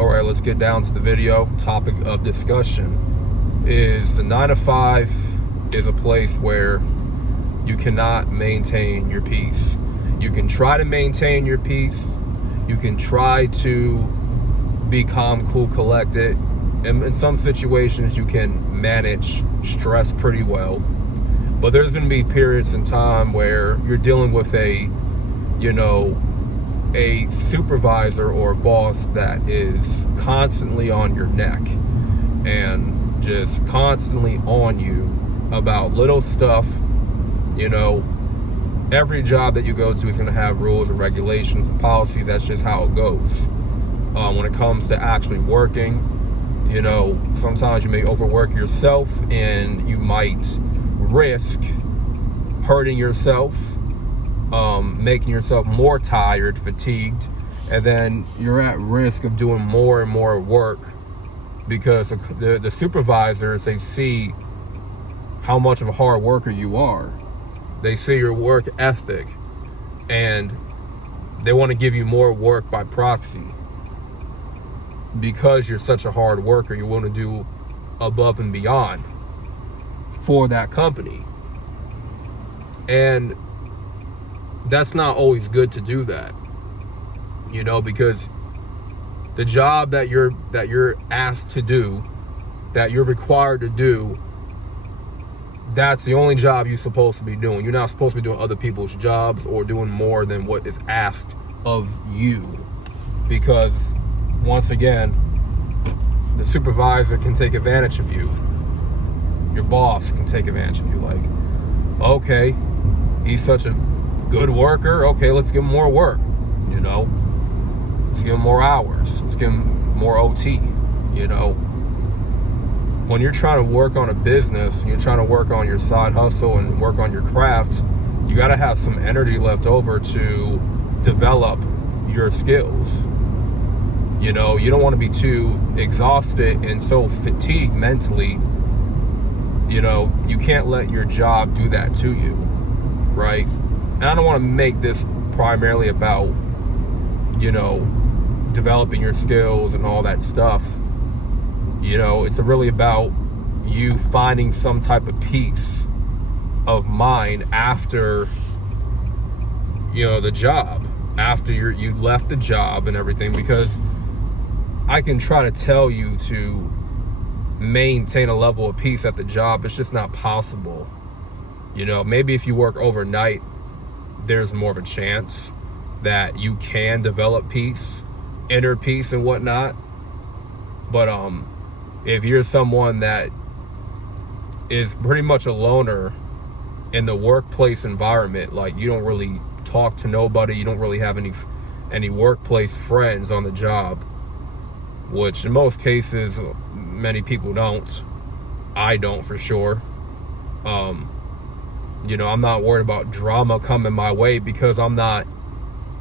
all right, let's get down to the video. Topic of discussion is the 9 to 5 is a place where you cannot maintain your peace. You can try to maintain your peace. You can try to be calm, cool, collected. And in some situations, you can manage stress pretty well. But there's going to be periods in time where you're dealing with a supervisor or a boss that is constantly on your neck and just constantly on you about little stuff. Every job that you go to is going to have rules and regulations and policies. That's just how it goes. When it comes to actually working, sometimes you may overwork yourself and you might risk hurting yourself, making yourself more tired, fatigued, and then you're at risk of doing more and more work because the supervisors, they see how much of a hard worker you are. They see your work ethic and they want to give you more work by proxy. Because you're such a hard worker, you want to do above and beyond for that company. And that's not always good to do that, because the job that you're asked to do, that you're required to do, that's the only job you're supposed to be doing. You're not supposed to be doing other people's jobs or doing more than what is asked of you. Because once again, the supervisor can take advantage of you. Your boss can take advantage of you. Like, okay, he's such a good worker. Okay, let's give him more work. Let's give him more hours. Let's give him more OT. When you're trying to work on a business, and you're trying to work on your side hustle and work on your craft, you got to have some energy left over to develop your skills. You don't want to be too exhausted and so fatigued mentally. You can't let your job do that to you, right? And I don't want to make this primarily about, developing your skills and all that stuff. It's really about you finding some type of peace of mind after, the job, after you left the job and everything, because I can try to tell you to maintain a level of peace at the job. It's just not possible. Maybe if you work overnight, there's more of a chance that you can develop peace, inner peace and whatnot. But if you're someone that is pretty much a loner in the workplace environment, like you don't really talk to nobody, you don't really have any workplace friends on the job, which in most cases many people don't. I don't, for sure. I'm not worried about drama coming my way because I'm not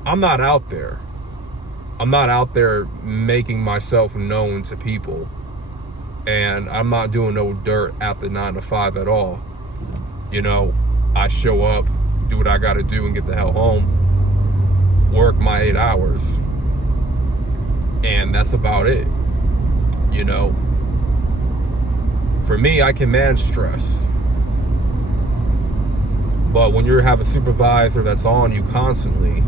out there. I'm not out there making myself known to people. And I'm not doing no dirt at the 9 to 5 at all. I show up, do what I gotta do, and get the hell home, work my 8 hours, and that's about it. For me, I can manage stress. But when you have a supervisor that's on you constantly,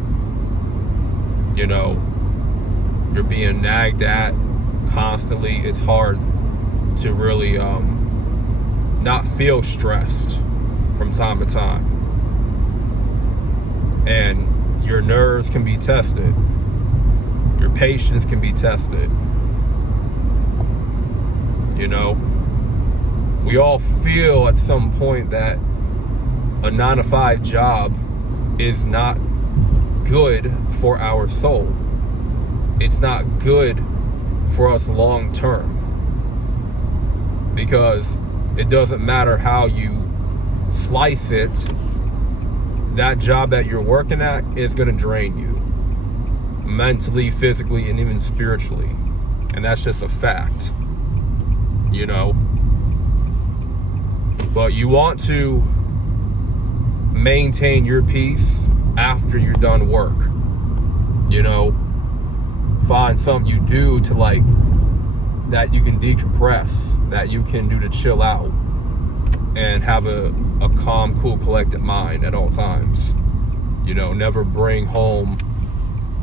you're being nagged at constantly, it's hard to really not feel stressed from time to time. And your nerves can be tested. Your patience can be tested. We all feel at some point that a 9 to 5 job is not good for our soul. It's not good for us long term. Because it doesn't matter how you slice it, that job that you're working at is going to drain you mentally, physically, and even spiritually. And that's just a fact. But you want to maintain your peace after you're done work. find something you do to like, that you can decompress, that you can do to chill out and have a calm, cool, collected mind at all times. You know, never bring home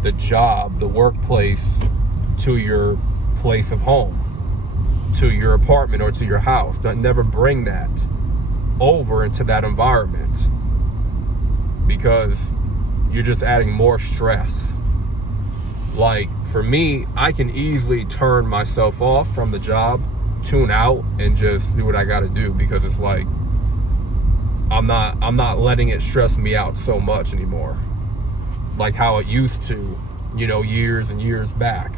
the job, the workplace, to your place of home, to your apartment or to your house. Never bring that over into that environment, because you're just adding more stress. Like for me, I can easily turn myself off from the job, tune out, and just do what I gotta do, because it's like I'm not letting it stress me out so much anymore, like how it used to, you know, years and years back.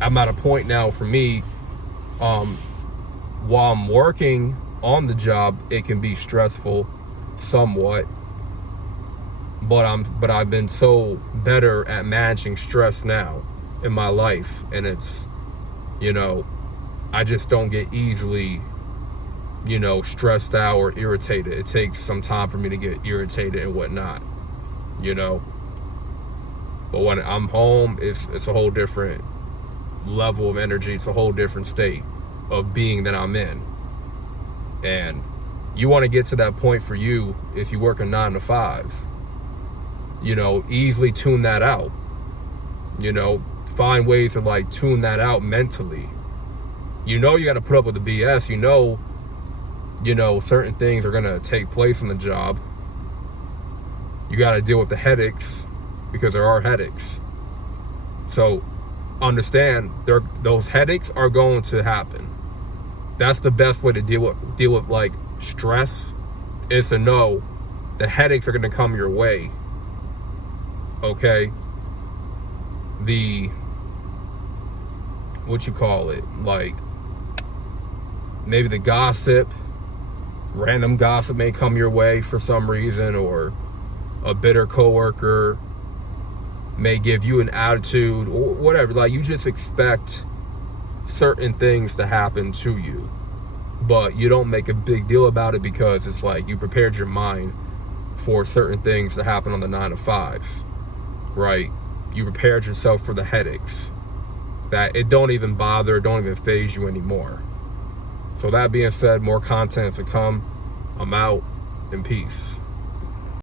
I'm at a point now for me, while I'm working on the job, it can be stressful somewhat, but I've been so better at managing stress now in my life, and it's, you know, I just don't get easily, you know, stressed out or irritated. It takes some time for me to get irritated and whatnot, you know. But when I'm home, it's a whole different level of energy. It's a whole different state of being that I'm in. And you want to get to that point for you if you work a 9 to 5. You know, easily tune that out. You know, find ways to like tune that out mentally. You know, you got to put up with the BS. You know, certain things are going to take place in the job. You got to deal with the headaches, because there are headaches. So understand, those headaches are going to happen. That's the best way to deal with like stress, is to know the headaches are going to come your way. Okay, like maybe the gossip, random gossip may come your way for some reason, or a bitter coworker may give you an attitude or whatever. Like, you just expect certain things to happen to you, but you don't make a big deal about it, because it's like you prepared your mind for certain things to happen on the 9 to 5, right? You prepared yourself for the headaches, that it don't even bother, don't even faze you anymore. So that being said, more content to come. I'm out, in peace.